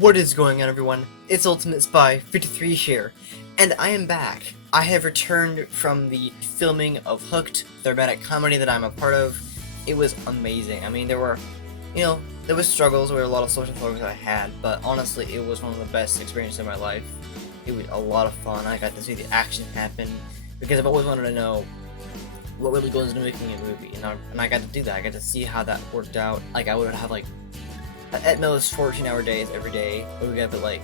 What is going on, everyone? It's Ultimate Spy 53 here, and I am back. I have returned from the filming of Hooked, the romantic comedy that I'm a part of. It was amazing. I mean, there were struggles, there were a lot of social struggles I had, but honestly, it was one of the best experiences of my life. It was a lot of fun. I got to see the action happen, because I've always wanted to know what really goes into making a movie, and I got to do that. I got to see how that worked out. Like, I would have, like, at most 14-hour days every day. I would get up at like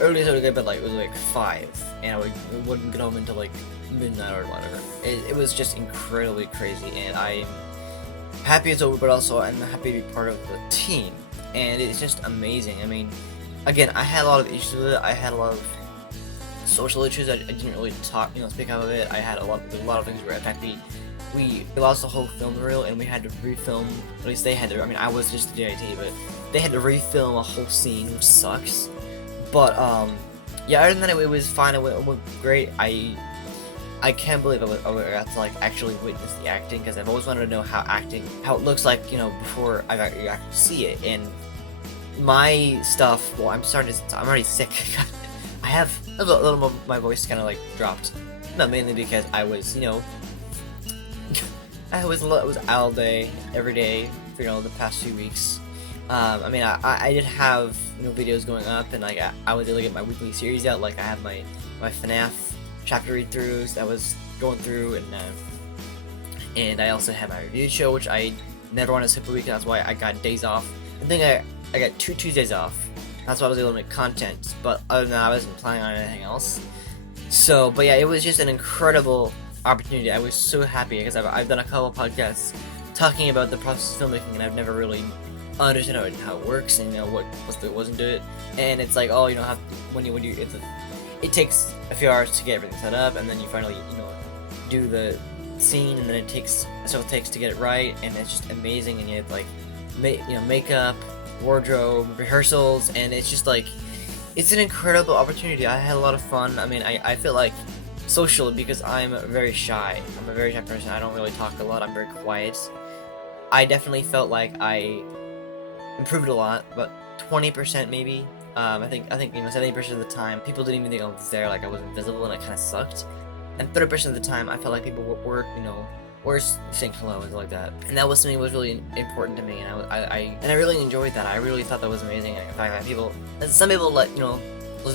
earliest I would get up at like it was like 5, and I wouldn't get home until like midnight or whatever. It was just incredibly crazy, and I'm happy it's over, but also I'm happy to be part of the team, and it's just amazing. I mean, again, I had a lot of issues with it. I had a lot of social issues. I didn't really speak out of it. I had a lot of things where in fact we lost the whole film reel, and we had to refilm. At least they had to. I mean, I was just the DIT, but they had to refilm a whole scene, which sucks. But yeah. Other than that, it was fine. It went great. I can't believe I got to like actually witness the acting, because I've always wanted to know how it looks like, before I got to actually see it. And my stuff. Well, I'm already sick. I have a little. My voice kind of like dropped. Not mainly because I was, I was out all day, every day, for the past few weeks. I mean, I did have videos going up, and like I was able to get my weekly series out. Like I have my FNAF chapter read-throughs that was going through, and I also had my review show, which I never want to skip a week. That's why I got days off. I think I got 2 Tuesdays off. That's why I was able to make content. But other than that, I wasn't planning on anything else. So, but yeah, it was just an incredible opportunity. I was so happy because I've done a couple podcasts talking about the process of filmmaking, and I've never really understood how it works, and what goes into it. And it's like, oh, it takes a few hours to get everything set up, and then you finally do the scene, and then it takes several takes to get it right, and it's just amazing. And you have like makeup, wardrobe, rehearsals, and it's just like it's an incredible opportunity. I had a lot of fun. I mean, I feel like social, because I'm very shy. I'm a very shy person. I don't really talk a lot. I'm very quiet. I definitely felt like I improved a lot, but 20% maybe. I think 70% of the time people didn't even think I was there. Like I was invisible, and it kind of sucked. And 30% of the time I felt like people were saying hello and like that. And that was something that was really important to me, and I really enjoyed that. I really thought that was amazing. In fact, some people looked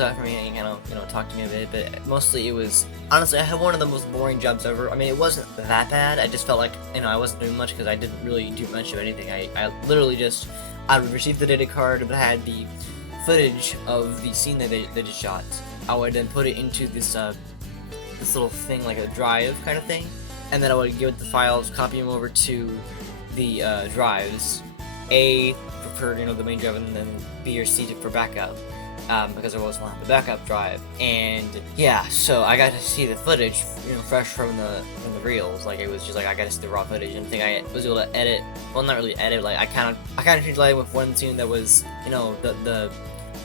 out for me and talk to me a bit, but mostly it was, honestly, I had one of the most boring jobs ever. I mean, it wasn't that bad. I just felt like I wasn't doing much because I didn't really do much of anything. I literally just, I would receive the data card that had the footage of the scene that they just shot. I would then put it into this little thing, like a drive kind of thing, and then I would get the files, copy them over to the drives, A for the main drive, and then B or C for backup. Because I was on the backup drive, and yeah, so I got to see the footage, fresh from the reels. Like it was just like I got to see the raw footage, and I think I was able to edit. Well, not really edit. Like I kind of changed lighting with one scene that was, the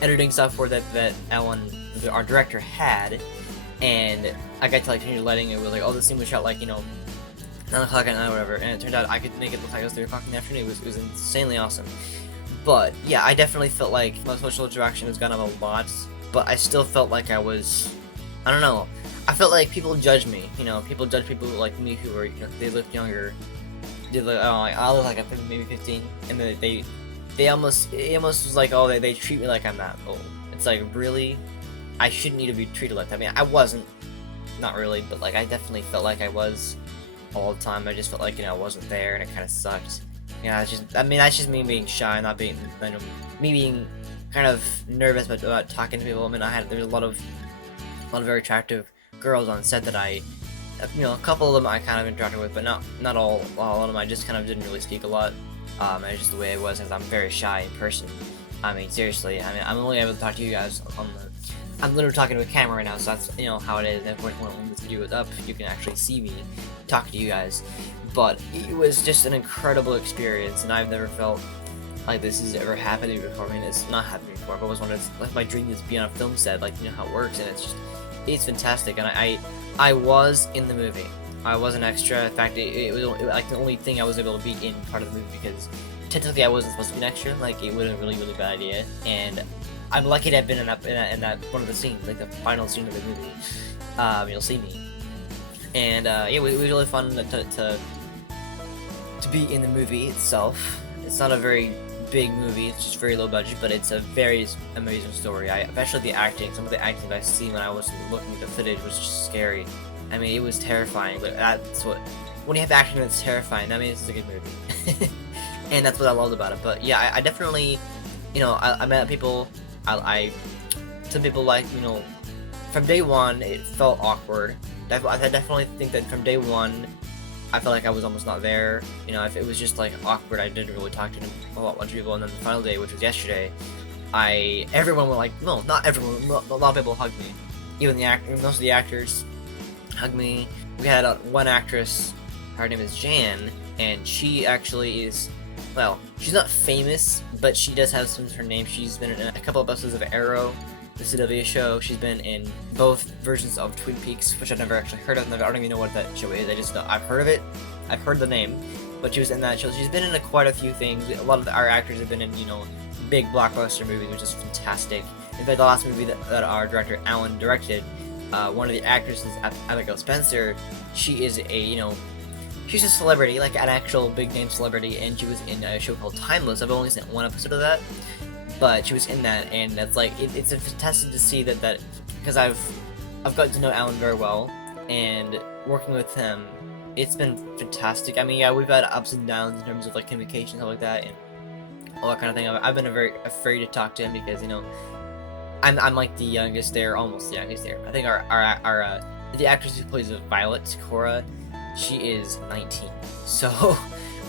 editing software that our director had, and I got to like change the lighting. It was like, oh, this scene was shot like 9 o'clock at night or whatever, and it turned out I could make it look like it was 3 o'clock in the afternoon. It was insanely awesome. But yeah, I definitely felt like my social interaction was gone up a lot, but I still felt like I don't know. I felt like people judge me. People judge people like me who are, they look younger. They look, I look like I'm maybe 15, and then it almost was like, oh, they treat me like I'm that old. It's like, really? I shouldn't need to be treated like that. I mean, I wasn't, not really, but like I definitely felt like I was all the time. I just felt like I wasn't there, and it kind of sucked. Yeah, that's just me being shy, not being, me being kind of nervous about talking to people. I mean, there's a lot of very attractive girls on set that a couple of them I kind of interacted with, but not all of them. I just kind of didn't really speak a lot. It's just the way it was, because I'm very shy in person. I mean, seriously, I'm only able to talk to you guys I'm literally talking to a camera right now, so that's, how it is. And of course, when this video is up, you can actually see me talk to you guys. But it was just an incredible experience, and I've never felt like this has ever happened before. I mean, it's not happened before. I've always wanted, like, my dream is to be on a film set, like, how it works, and it's fantastic. And I was in the movie. I was an extra. In fact, it was like the only thing I was able to be in part of the movie, because technically I wasn't supposed to be an extra. Like, it would have been a really, really bad idea, and I'm lucky to have been in that one of the scenes, like the final scene of the movie. You'll see me, and yeah, it was really fun to be in the movie itself. It's not a very big movie, it's just very low budget, but it's a very amazing story. Especially the acting, some of the acting that I seen when I was looking at the footage was just scary. I mean, it was terrifying, but that's what, when you have action that's terrifying, that means it's a good movie. And that's what I loved about it. But yeah, I definitely, you know, I met people, some people like, you know, from day one, it felt awkward. I definitely think that from day one, I felt like I was almost not there. You know, if it was just like awkward, I didn't really talk to a lot of people. And then the final day, which was yesterday, everyone were like, no, not everyone, a lot of people hugged me. Even most of the actors hugged me. We had one actress, her name is Jan, and she actually is, well, she's not famous, but she does have her name. She's been in a couple of episodes of Arrow, the CW show. She's been in both versions of Twin Peaks, which I've never actually heard of. I don't even know what that show is. I just know I've heard of it. I've heard the name, but she was in that show. She's been in quite a few things. A lot of our actors have been in, you know, big blockbuster movies, which is fantastic. In fact, the last movie that our director Alan directed, one of the actresses, Abigail Spencer, she is a, you know, she's a celebrity, like an actual big name celebrity, and she was in a show called Timeless. I've only seen one episode of that, but she was in that, and that's like it's fantastic to see that because I've gotten to know Alan very well, and working with him, it's been fantastic. I mean, yeah, we've had ups and downs in terms of like communication, stuff like that, and all that kind of thing. I've been very afraid to talk to him because, you know, I'm like the youngest there, almost the youngest there. I think our the actress who plays Violet, Cora, she is 19, so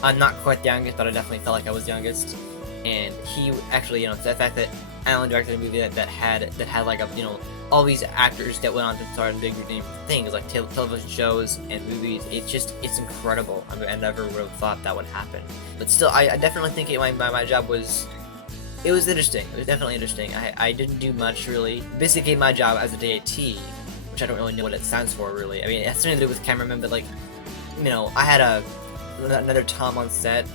I'm not quite the youngest, but I definitely felt like I was the youngest. And he actually, you know, the fact that Alan directed a movie that had like a, you know, all these actors that went on to start in big name things like television shows and movies, it's incredible. I mean, I never would have thought that would happen. But still, I definitely think my job was, it was interesting. It was definitely interesting. I didn't do much really. Basically, my job as a DAT, which I don't really know what it stands for really. I mean, it has something to do with cameraman, but like, you know, I had another Tom on set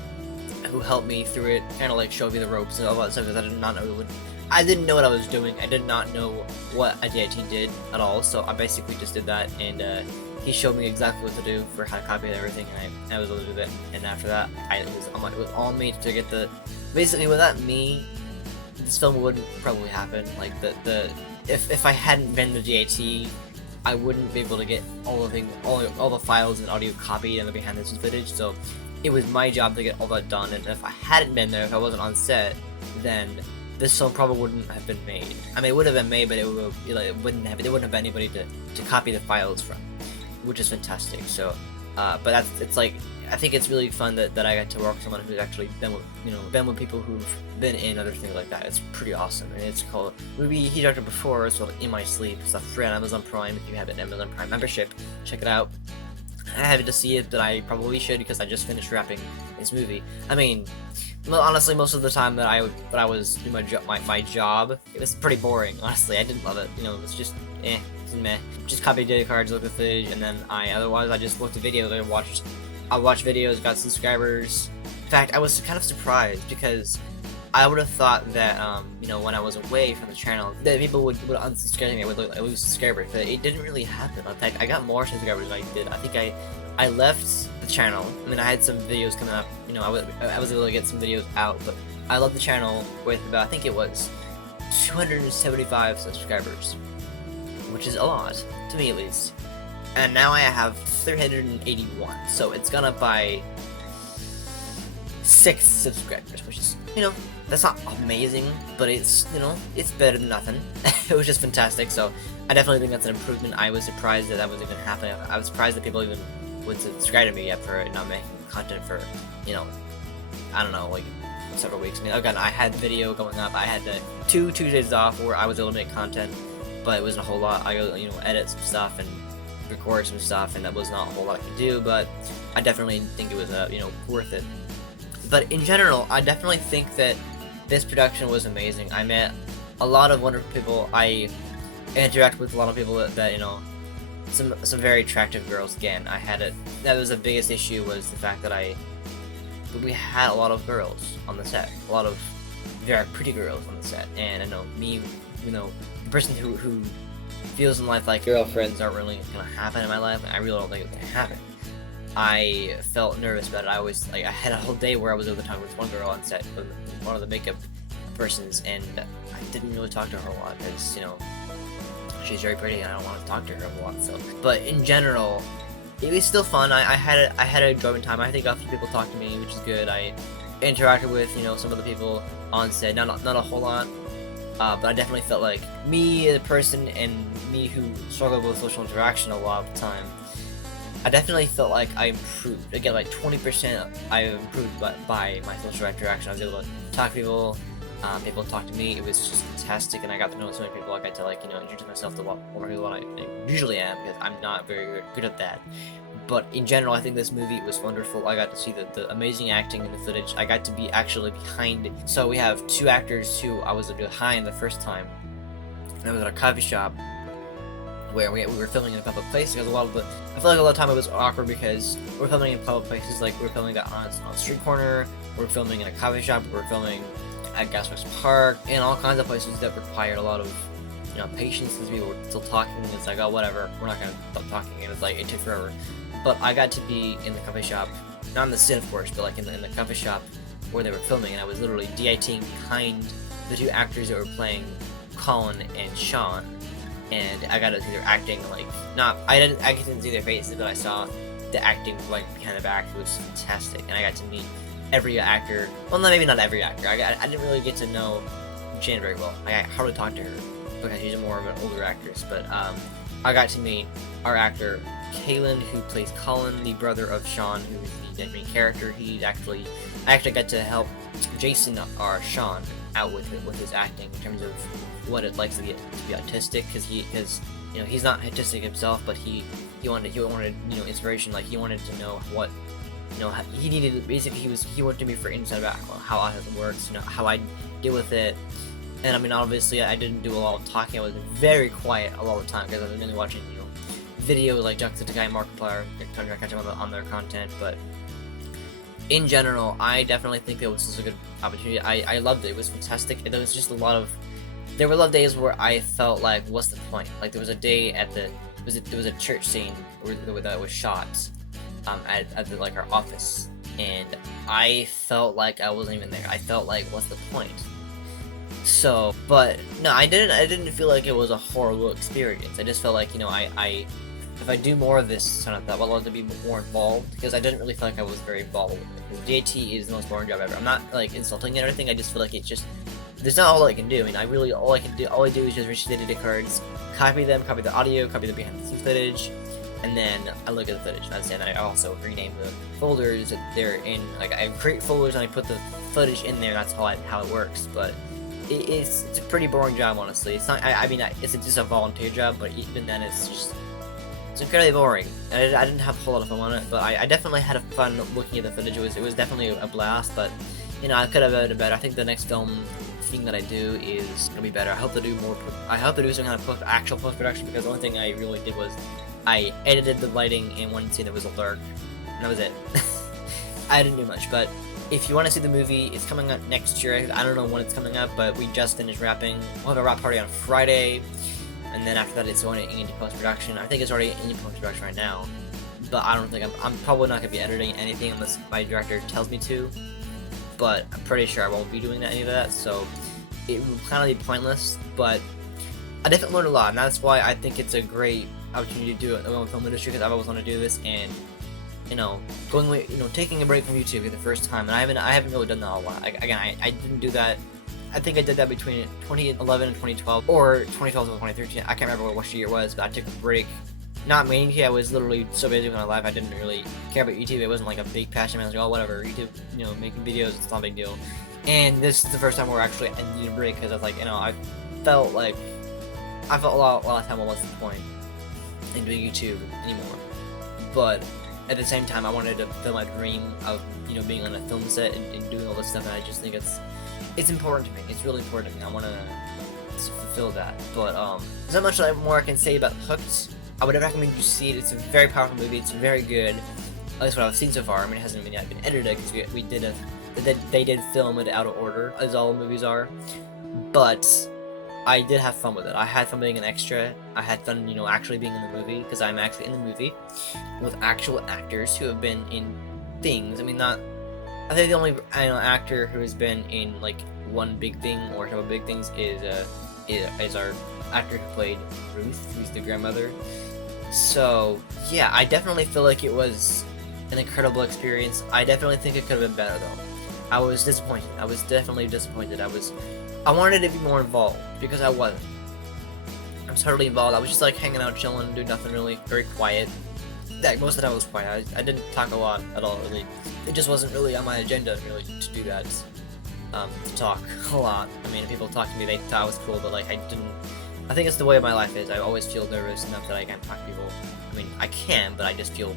who helped me through it, kind of like showed me the ropes and all that stuff, because I did not know I didn't know what I was doing. I did not know what a DIT did at all, so I basically just did that, and he showed me exactly what to do for how to copy everything, and I was able to do that. And after that, it was all me to get the. Basically, without me, this film wouldn't probably happen. Like if I hadn't been the DIT, I wouldn't be able to get all the files and audio copied and the behind the scenes footage. So it was my job to get all that done, and if I hadn't been there, if I wasn't on set, then this film probably wouldn't have been made. I mean, it would have been made, but there wouldn't have been anybody to copy the files from, which is fantastic. So, but it's like, I think it's really fun that I got to work with someone who's actually been with people who've been in other things like that. It's pretty awesome, and it's called movie he directed before. It's called In My Sleep. It's free on Amazon Prime. If you have an Amazon Prime membership, check it out. I haven't to see it, but I probably should because I just finished wrapping this movie. I mean, honestly, most of the time that I was doing my job, it was pretty boring. Honestly, I didn't love it. You know, it was just meh. Just copied data cards, looked at footage, and then otherwise I just looked at videos. I watched videos, got subscribers. In fact, I was kind of surprised because I would have thought that you know, when I was away from the channel, that people would unsubscribe me, I would lose subscribers, but it didn't really happen. In fact, I got more subscribers than I did. I think I left the channel. I mean, I had some videos coming up. You know, I was able to get some videos out, but I left the channel with about, I think it was 275 subscribers, which is a lot to me at least. And now I have 381, so it's gone up by 6 subscribers, which is, you know, that's not amazing, but it's, you know, it's better than nothing. It was just fantastic, so I definitely think that's an improvement. I was surprised that was even happening. I was surprised that people even would subscribe to me after not making content for, you know, I don't know, like several weeks. I mean, again, I had video going up. I had 2 Tuesdays off where I was able to make content, but it wasn't a whole lot. I go, you know, edit some stuff and record some stuff, and that was not a whole lot I could do, but I definitely think it was, you know, worth it. But in general, I definitely think that this production was amazing. I met a lot of wonderful people. I interact with a lot of people that you know, some very attractive girls. Again, that was the biggest issue, was the fact that we had a lot of girls on the set. A lot of there are pretty girls on the set, and I know me, the person who feels in life like girlfriends aren't really gonna happen in my life. I really don't think it's gonna happen. I felt nervous about it. I was like, I had a whole day where I was over talking with one girl on set, one of the makeup persons, and I didn't really talk to her a lot because she's very pretty and I don't want to talk to her a lot. So, but in general, it was still fun. I had a enjoyment time. I think a few people talked to me, which is good. I interacted with some of the people on set, not a whole lot, but I definitely felt like me as a person and me who struggled with social interaction a lot of the time, I definitely felt like I improved. Again, like 20% I improved by my social interaction. I was able to talk to people, people talked to me. It was just fantastic, and I got to know so many people. I got to introduce myself to a lot more people than I usually am, because I'm not very good at that. But in general, I think this movie was wonderful. I got to see the amazing acting in the footage. I got to be actually behind. So we have two actors who I was behind the first time. And I was at a coffee shop where we were filming in a couple of places, because I feel like a lot of time it was awkward because we're filming in public places, like we're filming on a street corner, we're filming in a coffee shop, we're filming at Gasworks Park, and all kinds of places that required a lot of patience, because people were still talking, and it's like, oh, whatever, we're not gonna stop talking, and it's like, it took forever. But I got to be in the coffee shop, not in the set of course, but like in the coffee shop where they were filming, and I was literally DITing behind the two actors that were playing Colin and Sean, and I got to see their acting, I didn't see their faces, but I saw the acting behind the back. It was fantastic, and I got to meet every actor. Well, maybe not every actor. I didn't really get to know Jan very well. I hardly talked to her because she's more of an older actress, but I got to meet our actor Kalen, who plays Colin, the brother of Sean, who is the main character. I actually got to help Jason, or Sean, out with his acting in terms of what it likes to be autistic, because he's not autistic himself, but he wanted inspiration. Like, he wanted to know what he needed. Basically, he wanted me for insight about how autism works, how I deal with it. And I mean, obviously, I didn't do a lot of talking. I was very quiet a lot of the time because I was mainly watching videos like Jacksepticeye and Markiplier, trying to catch them on their content. But in general, I definitely think it was just a good opportunity. I loved it. It was fantastic. There was just there were a lot of days where I felt like, what's the point? Like, there was a day there was a church scene that was shot at our office, and I felt like I wasn't even there. I felt like, what's the point? So, but no, I didn't feel like it was a horrible experience. I just felt like, if I do more of this kind of stuff, I'd love to be more involved, because I didn't really feel like I was very involved with it. Because DIT is the most boring job ever. I'm not insulting it or anything. I just feel like it's just, there's not all I can do. I mean, all I do is just reach the data cards, copy them, copy the audio, copy the behind the scenes footage, and then I look at the footage. That's it. And I also rename the folders that they're in. Like, I create folders and I put the footage in there. That's how it works. But it's a pretty boring job, honestly. It's not. I mean, it's just a volunteer job, but even then, it's incredibly boring. I didn't have a whole lot of fun on it, but I definitely had fun looking at the footage. It was definitely a blast, but I could have done it better. I think the next film thing that I do is gonna be better. I hope to do some kind of actual post-production, because the only thing I really did was I edited the lighting in one scene that was all dark, and that was it. I didn't do much, but if you want to see the movie, it's coming out next year. I don't know when it's coming out, but we just finished wrapping. We'll have a wrap party on Friday, and then after that it's going into post-production. I think it's already in post-production right now, but I don't think I'm probably not going to be editing anything unless my director tells me to, but I'm pretty sure I won't be doing any of that, so it will kind of be pointless. But I definitely learned a lot, and that's why I think it's a great opportunity to do it in the film industry, because I've always wanted to do this, and taking a break from YouTube for the first time, and I haven't really done that a lot. I didn't do that. I think I did that between 2011 and 2012, or 2012 and 2013. I can't remember which year it was, but I took a break. Not mainly, I was literally so busy with my life, I didn't really care about YouTube. It wasn't like a big passion. I was like, oh, whatever, YouTube, making videos, it's not a big deal. And this is the first time where actually I needed a break, because I was like, I felt a lot of time, well, what's the point in doing YouTube anymore? But at the same time, I wanted to fulfill my dream of being on a film set and doing all this stuff, and I just think it's important to me. It's really important to me. I want to fulfill that. But there's not much more I can say about Hooked. I would recommend you see it. It's a very powerful movie. It's very good. At least what I've seen so far. I mean, it hasn't yet been edited, because we did they did film it out of order, as all movies are, but I did have fun with it. I had fun being an extra. I had fun, you know, actually being in the movie, because I'm actually in the movie with actual actors who have been in things. I mean, not. I think the only actor who has been in like one big thing or several big things is our actor who played Ruth, who's the grandmother. So yeah, I definitely feel like it was an incredible experience. I definitely think it could have been better though. I was disappointed. I was definitely disappointed. I wanted to be more involved because I wasn't. I was hardly involved. I was just like hanging out, chilling, doing nothing really, very quiet. Most of the time I was quiet. I didn't talk a lot at all really. It just wasn't really on my agenda really to do that. To talk a lot. I mean, if people talk to me, they thought it was cool, but like I didn't. I think it's the way my life is. I always feel nervous enough that I can't talk to people. I mean, I can, but I just feel,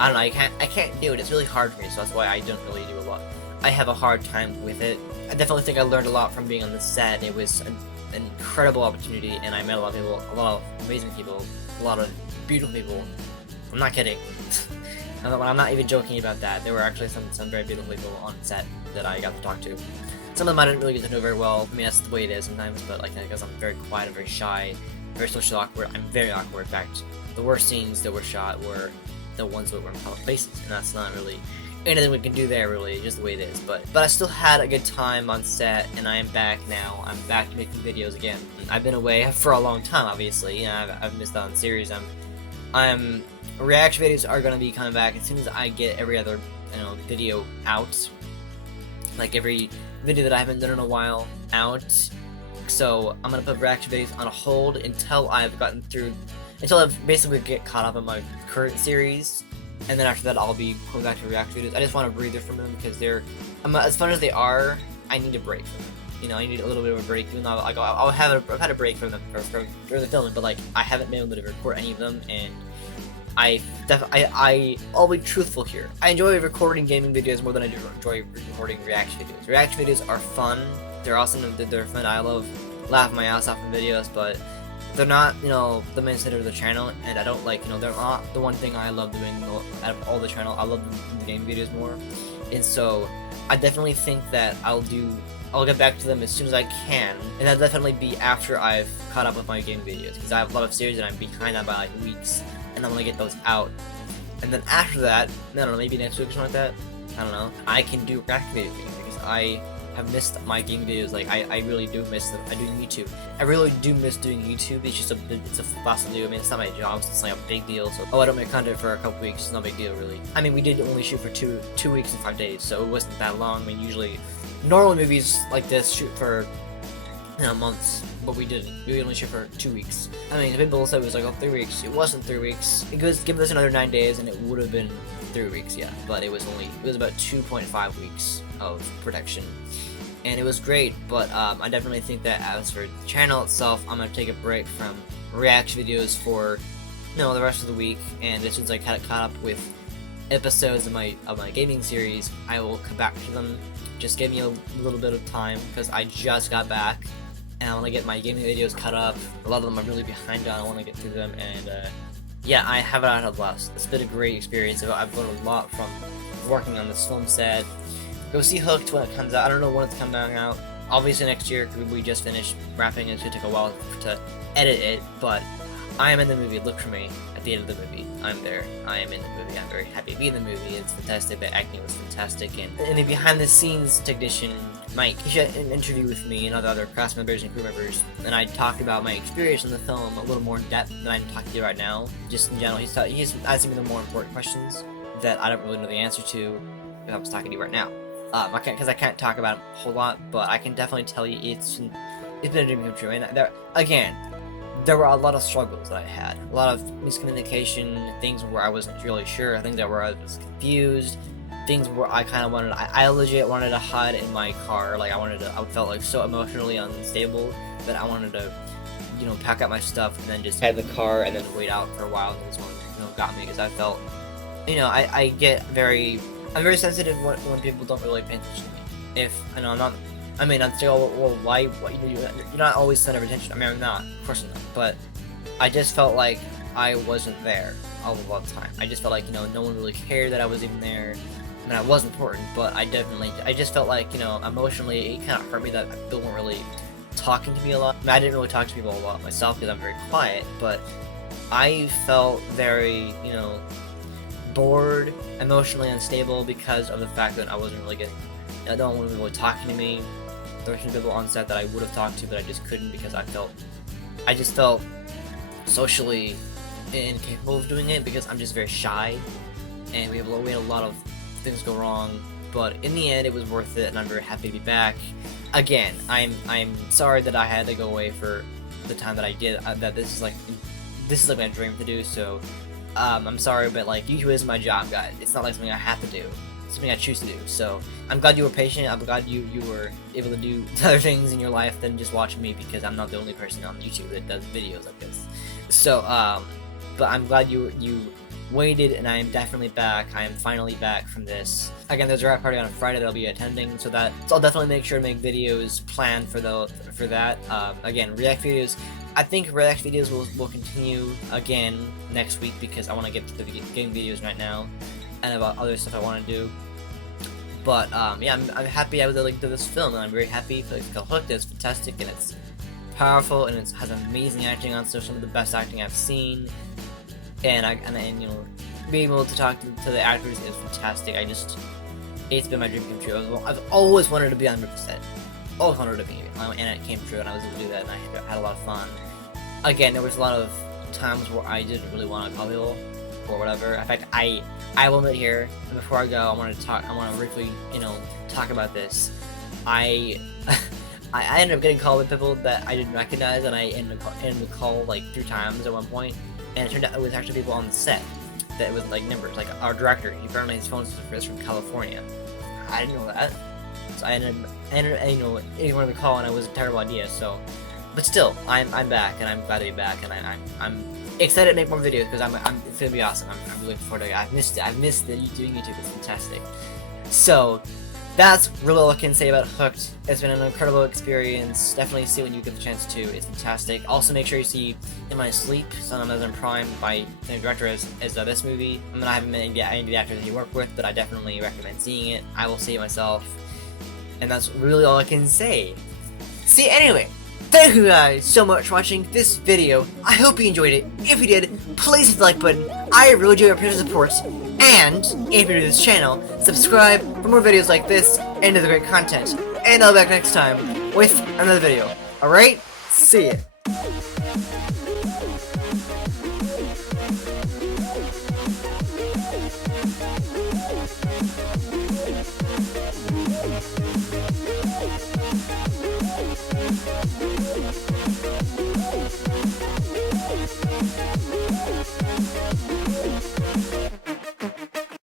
I don't know, I can't do it. It's really hard for me, so that's why I don't really do a lot. I have a hard time with it. I definitely think I learned a lot from being on the set. It was an incredible opportunity, and I met a lot of people, a lot of amazing people, a lot of beautiful people. I'm not kidding. I'm not even joking about that. There were actually some very beautiful people on set that I got to talk to. Some of them I didn't really get to know very well. I mean, that's the way it is sometimes, but like, because I'm very quiet, I'm very shy, very social awkward. I'm very awkward. In fact, the worst scenes that were shot were the ones that were in public places, and that's not really anything we can do there, really, just the way it is. But I still had a good time on set, and I am back now. I'm back making videos again. I've been away for a long time, obviously. You know, I've missed out on series. Reaction videos are gonna be coming back as soon as I get every other, video out. Like every video that I haven't done in a while out. So I'm gonna put reaction videos on hold until I've basically get caught up in my current series, and then after that I'll be going back to reaction videos. I just want to breathe from them because they're, as fun as they are, I need a break from them. You know, I need a little bit of a break. Even though like I've had a break from them during the filming, but like I haven't been able to record any of them, and I'll be truthful here. I enjoy recording gaming videos more than I do enjoy recording reaction videos. Reaction videos are fun. They're awesome. They're fun. I love laughing my ass off in videos, but they're not, the main center of the channel, and I don't like, they're not the one thing I love doing out of all the channel. I love the game videos more, and so I definitely think that I'll get back to them as soon as I can, and that'll definitely be after I've caught up with my game videos, because I have a lot of series that I'm behind on by like weeks, and I want to get those out. And then after that, I don't know, maybe next week or something like that, I don't know, I can do reaction videos because I have missed my game videos. Like I really do miss them. I do YouTube. I really do miss doing YouTube. It's just it's a fast to do. I mean, it's not my job, so it's not a big deal. So I don't make content for a couple weeks. It's not a big deal really. I mean, we did only shoot for two weeks and 5 days, so it wasn't that long. I mean, usually normal movies like this shoot for months, but we didn't. We only shoot for 2 weeks. I mean, people said it was like 3 weeks. It wasn't 3 weeks. It was give us another 9 days, and it would have been 3 weeks, yeah. But it was about 2.5 weeks of production, and it was great. But I definitely think that as for the channel itself, I'm gonna take a break from reaction videos for the rest of the week, and as soon as I caught up with episodes of my gaming series, I will come back to them. Just give me a little bit of time because I just got back, and I want to get my gaming videos cut up. A lot of them I'm really behind on. I want to get through them, and yeah, I have it out of blast. It's been a great experience. I've learned a lot from working on this film set. Go see Hooked when it comes out. I don't know when it's coming out. Obviously next year, we just finished wrapping it. It's going to take a while to edit it, but I am in the movie. Look for me at the end of the movie. I'm there. I am in the movie. I'm very happy to be in the movie. It's fantastic. The acting was fantastic. And the behind-the-scenes technician, Mike, he had an interview with me and other cast members and crew members, and I talked about my experience in the film a little more in depth than I'm talking to you right now. Just in general, he's asking me the more important questions that I don't really know the answer to if I was talking to you right now. Because I can't talk about it a whole lot, but I can definitely tell you it's been a dream come true. And there were a lot of struggles that I had, a lot of miscommunication, things where I wasn't really sure, things where I was confused, things where I kind of I legit wanted to hide in my car. Like I felt like so emotionally unstable that I wanted to, pack up my stuff and then just head the car and then wait out for a while. And this one, got me because I felt, I'm very sensitive when people don't really pay attention to me. I'd say, oh, well, why, you're not always center of attention. I mean, I'm not, of course I'm not, but I just felt like I wasn't there all the time. I just felt like, no one really cared that I was even there. mean, I was important, but I just felt like, emotionally, it kind of hurt me that people weren't really talking to me a lot. I mean, I didn't really talk to people a lot myself because I'm very quiet, but I felt very, bored, emotionally unstable because of the fact that I wasn't really getting, no one was really talking to me. There were some people on set that I would have talked to, but I just couldn't because I just felt socially incapable of doing it because I'm just very shy, and we had a lot of things go wrong. But in the end, it was worth it, and I'm very happy to be back. Again, I'm sorry that I had to go away for the time that I did. That this is like my dream to do. So I'm sorry, but like YouTube is my job, guys. It's not like something I have to do. It's something I choose to do. So I'm glad you were patient. I'm glad you were able to do other things in your life than just watch me, because I'm not the only person on YouTube that does videos like this. So but I'm glad you waited, and I am definitely back. I am finally back from this. Again, there's a rap party on a Friday that I'll be attending, so I'll definitely make sure to make videos planned for that. Again, react videos. I think react videos will continue again next week because I want to get to the game videos right now, and about other stuff I want to do. But yeah, I'm happy I was able to do this film, and I'm very happy for Called Hooked. It's fantastic, and it's powerful, and it has amazing acting on, so some of the best acting I've seen. And being able to talk to the actors is fantastic. It's been my dream come true. I've always wanted to be on Ripper set. Always wanted to be, and it came true, and I was able to do that, and I had a lot of fun. Again, there was a lot of times where I didn't really want to call people or whatever. In fact, I will admit here, and before I go, I want to briefly, talk about this. I ended up getting called by people that I didn't recognize, and I ended the call like 3 times at one point. And it turned out it was actually people on the set that it was like members, like our director. He apparently his phone was from California. I didn't know that, so I ended ignoring the call, and it was a terrible idea. So, but still, I'm back, and I'm glad to be back, and I'm excited to make more videos because it's gonna be awesome. I'm really looking forward to it. I've missed it. I've missed doing YouTube. It's fantastic. So that's really all I can say about Hooked. It's been an incredible experience. Definitely see when you get the chance to. It's fantastic. Also, make sure you see In My Sleep, on Amazon Prime, by the same director as this movie. I mean, I haven't met any of the actors that he worked with, but I definitely recommend seeing it. I will see it myself. And that's really all I can say. See, anyway, thank you guys so much for watching this video. I hope you enjoyed it. If you did, please hit the like button. I really do appreciate the support. And if you're new to this channel, subscribe for more videos like this and other great content. And I'll be back next time with another video. Alright? See ya.